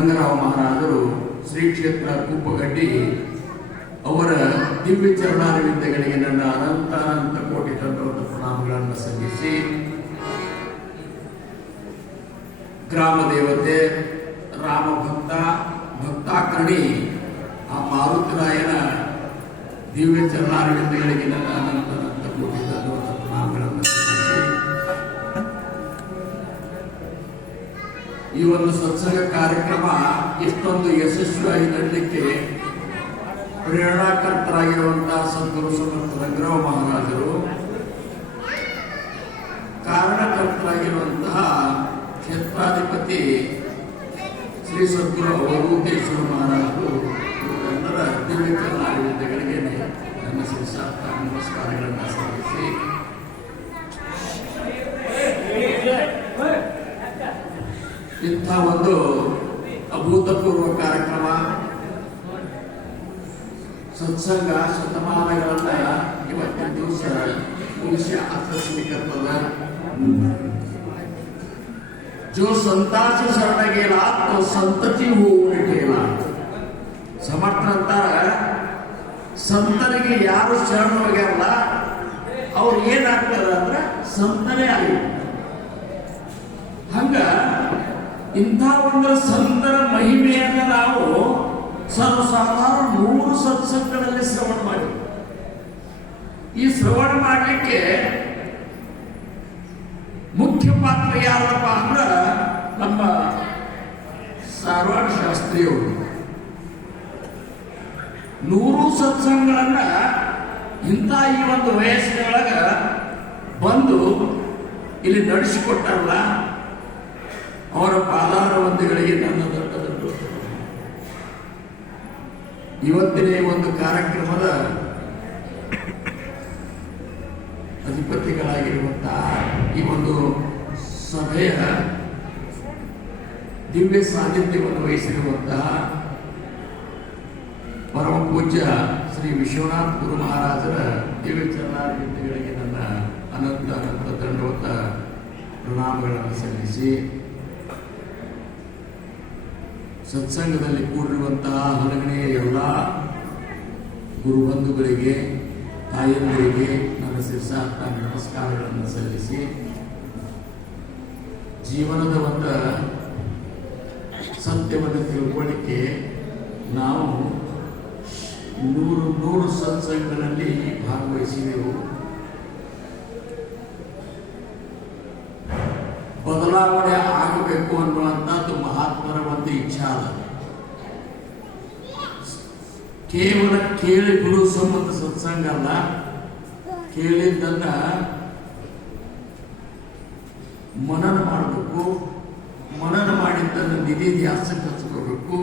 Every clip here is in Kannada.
ರಂಗರಾವ್ ಮಹಾರಾಜರು ಶ್ರೀ ಕ್ಷೇತ್ರ ಕೂಪಗಡ್ಡಿ ಅವರ ದಿವ್ಯ ಚರಣಾರವಿಂದಗಳಿಗೆ ನನ್ನ ಅನಂತ ಕೋಟಿ ತಂತ್ರದ ಪ್ರಣಾಮಗಳನ್ನು ಸಲ್ಲಿಸಿ, ಗ್ರಾಮ ದೇವತೆ ರಾಮ ಭಕ್ತಾಕರ್ಣಿ ಆ ಮಾರುತಿರಾಯನ ದಿವ್ಯ ಚರಣಾರವಿಂದಗಳಿಗೆ ನನ್ನ ಅನಂತ ಕೋಟಿ ತಂತ್ರದ ಪ್ರಣಾಮಗಳನ್ನು ಸಲ್ಲಿಸಿ, ಈ ಒಂದು ಸತ್ಸಂಗ ಕಾರ್ಯಕ್ರಮ ಇಷ್ಟೊಂದು ಯಶಸ್ವಿಯಾಗಿ ನಡೆಯಲಿಕ್ಕೆ ಪ್ರೇರಣಾಕರ್ತರಾಗಿರುವಂತಹ ಸದ್ಗುರು ಸಮರ್ಥ ರಂಗರಾವ್ ಮಹಾರಾಜರು, ಕಾರಣಕರ್ತರಾಗಿರುವಂತಹ ಕ್ಷೇತ್ರಾಧಿಪತಿ ಶ್ರೀ ಸದ್ಗುರು ಅವಧೂತೇಶ್ವರ ಮಹಾರಾಜರು, ಇವರೆಲ್ಲರ ದಿವ್ಯ ಚರಣಾರವಿಂದಗಳಿಗೆ ನನ್ನ ಶಿರಸಾರ್ಥ ನಮಸ್ಕಾರಗಳನ್ನು ಸಲ್ಲಿಸಿ, ಇಂಥ ಒಂದು ಅಭೂತಪೂರ್ವ ಕಾರ್ಯಕ್ರಮ ಸತ್ಸಂಗ ಶತಮಾನಗಳನ್ನ ಇವತ್ತಿನ ದಿವಸ ಮುಗಿಸಿ ಆಚರಿಸಲಿಕ್ಕಂತದ. ಜೋ ಸಂತಾಸ ಶರಣಗೆಲ್ಲ ಸಂತತಿ ಹೂವಿಟೇಲ. ಸಮರ್ಥರಂತಾರ ಸಂತರಿಗೆ ಯಾರು ಶರಣ ಹೋಗ್ಯಾರಲ್ಲ ಅವ್ರು ಏನಾಗ್ತಾರ ಅಂದ್ರೆ ಸಂತನೇ ಆಗಿ. ಹಂಗ ಇಂಥ ಒಂದು ಸಂತರ ಮಹಿಮೆಯನ್ನು ನಾವು ಸರ್ವಸಾಧಾರಣ 100 ಸತ್ಸಂಗಗಳಲ್ಲಿ ಶ್ರವಣ ಮಾಡಿ, ಈ ಶ್ರವಣ ಮಾಡಲಿಕ್ಕೆ ಮುಖ್ಯ ಪಾತ್ರ ಯಾರಪ್ಪ ಅಂದ್ರೆ ನಮ್ಮ ಸಾರವಾಡ ಶಾಸ್ತ್ರಿಯವರು 100 ಸತ್ಸಂಗಗಳನ್ನ ಇಂಥ ಈ ಒಂದು ವಯಸ್ಸಿನೊಳಗ ಬಂದು ಇಲ್ಲಿ ನಡೆಸಿಕೊಟ್ಟಾರಲ್ಲ, ಅವರ ಪಾದಾರ ವಂದಗಳಿಗೆ ನನ್ನ ದೊಡ್ಡ ಇವತ್ತಿನ ಒಂದು ಕಾರ್ಯಕ್ರಮದ ಅಧಿಪತಿಗಳಾಗಿರುವಂತಹ ಈ ಒಂದು ಸಭೆಯ ದಿವ್ಯ ಸಾನ್ನಿಧ್ಯವನ್ನು ವಹಿಸಿರುವಂತಹ ಪರಮ ಪೂಜ್ಯ ಶ್ರೀ ವಿಶ್ವನಾಥ್ ಗುರು ಮಹಾರಾಜರ ದಿವ್ಯ ಚರಣಾರವಿಂದಗಳಿಗೆ ನನ್ನ ಅನಂತ ದಂಡವತ್ತ ಪ್ರಣಾಮಗಳನ್ನು ಸಲ್ಲಿಸಿ, ಸತ್ಸಂಗದಲ್ಲಿ ಕೂಡಿರುವಂತಹ ಹಲಗನೆಯ ಎಲ್ಲ ಗುರುಬಂಧುಗಳಿಗೆ, ತಾಯಂದಿರಿಗೆ ನನ್ನ ಶಿರಸಾರ್ಥ ನಮಸ್ಕಾರಗಳನ್ನು ಸಲ್ಲಿಸಿ, ಜೀವನದ ಒಂದು ಸತ್ಯವನ್ನು ತಿಳ್ಕೊಳ್ಳಿಕ್ಕೆ ನಾವು 100 ಸತ್ಸಂಗಗಳಲ್ಲಿ ಭಾಗವಹಿಸಿದೆವು. ಬದಲಾವಣೆ ಆಗಬೇಕು ಅನ್ನುವಂಥದ್ದು ಮಹಾತ್ಮರ ಒಂದು ಇಚ್ಛಾ ಅದ. ಕೇವಲ ಕೇಳಿ ಬಿಡುವ ಸಂಬಂಧ ಸತ್ಸಂಗ ಅಲ್ಲ, ಕೇಳಿದ್ದನ್ನ ಮನನ ಮಾಡಬೇಕು, ಮನನ ಮಾಡಿದ್ದನ್ನು ನಿಧಿ ಧ್ಯಾಸಕ್ಕೆ ಹಚ್ಕೋಬೇಕು,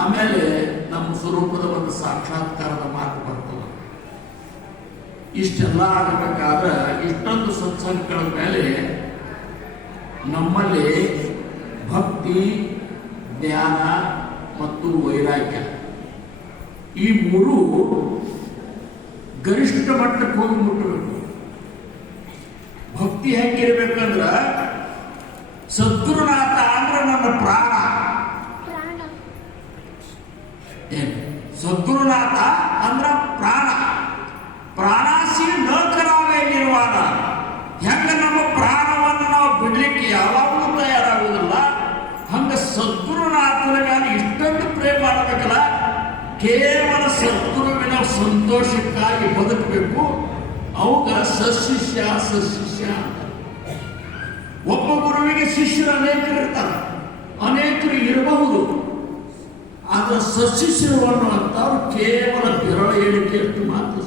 ಆಮೇಲೆ ನಮ್ಮ ಸ್ವರೂಪದ ಒಂದು ಸಾಕ್ಷಾತ್ಕಾರದ ಮಾತು ಬರ್ತದೆ. ಇಷ್ಟೆಲ್ಲ ಆಗಬೇಕಾದ್ರೆ ಇಷ್ಟೊಂದು ಸತ್ಸಂಗಗಳ ಮೇಲೆ ನಮ್ಮಲ್ಲಿ ಭಕ್ತಿ, ಜ್ಞಾನ ಮತ್ತು ವೈರಾಗ್ಯ ಈ 3 ಗರಿಷ್ಠ ಮಟ್ಟಕ್ಕೆ ಹೋಗಿ ಮುಟ್ಟಬೇಕು. ಭಕ್ತಿ ಹೆಂಗಿರ್ಬೇಕಂದ್ರ ಸದ್ಗುರುನಾಥ ಅಂದ್ರೆ ನನ್ನ ಪ್ರಾಣ. ಸದ್ಗುರುನಾಥ ಅಂದ್ರ ಪ್ರಾಣ. ಪ್ರಾಣಾಸಿ ನ ಕರಾವೇ ನಿರ್ವಾಣ. ಹೆಂಗ ನಮ್ಮ ಪ್ರಾಣವನ್ನು ನಾವು ಬಿಡ್ಲಿಕ್ಕೆ ಯಾವಾಗಲೂ ತಯಾರಾಗುವುದಿಲ್ಲ, ಹಂಗ ಸದ್ಗುರುನಾಥನ ಮೇಲೆ ಇಷ್ಟೊಂದು ಪ್ರೇಮ ಮಾಡಬೇಕಲ್ಲ. ಕೇವಲ ಸದ್ಗುರುವಿನ ಸಂತೋಷಕ್ಕಾಗಿ ಬದುಕಬೇಕು. ಅವಾಗ ಸಶಿಷ್ಯ ಅಂತ. ಒಬ್ಬ ಗುರುವಿಗೆ ಶಿಷ್ಯರು ಅನೇಕರು ಇರ್ತಾರೆ, ಅನೇಕರು ಇರಬಹುದು. ಆದ್ರೆ ಸಶಿಷ್ಯರು ಅನ್ನುವಂಥವ್ರು ಕೇವಲ ಬೆರಳ ಎಣಿಕೆಯಷ್ಟು ಮಾತ್ರ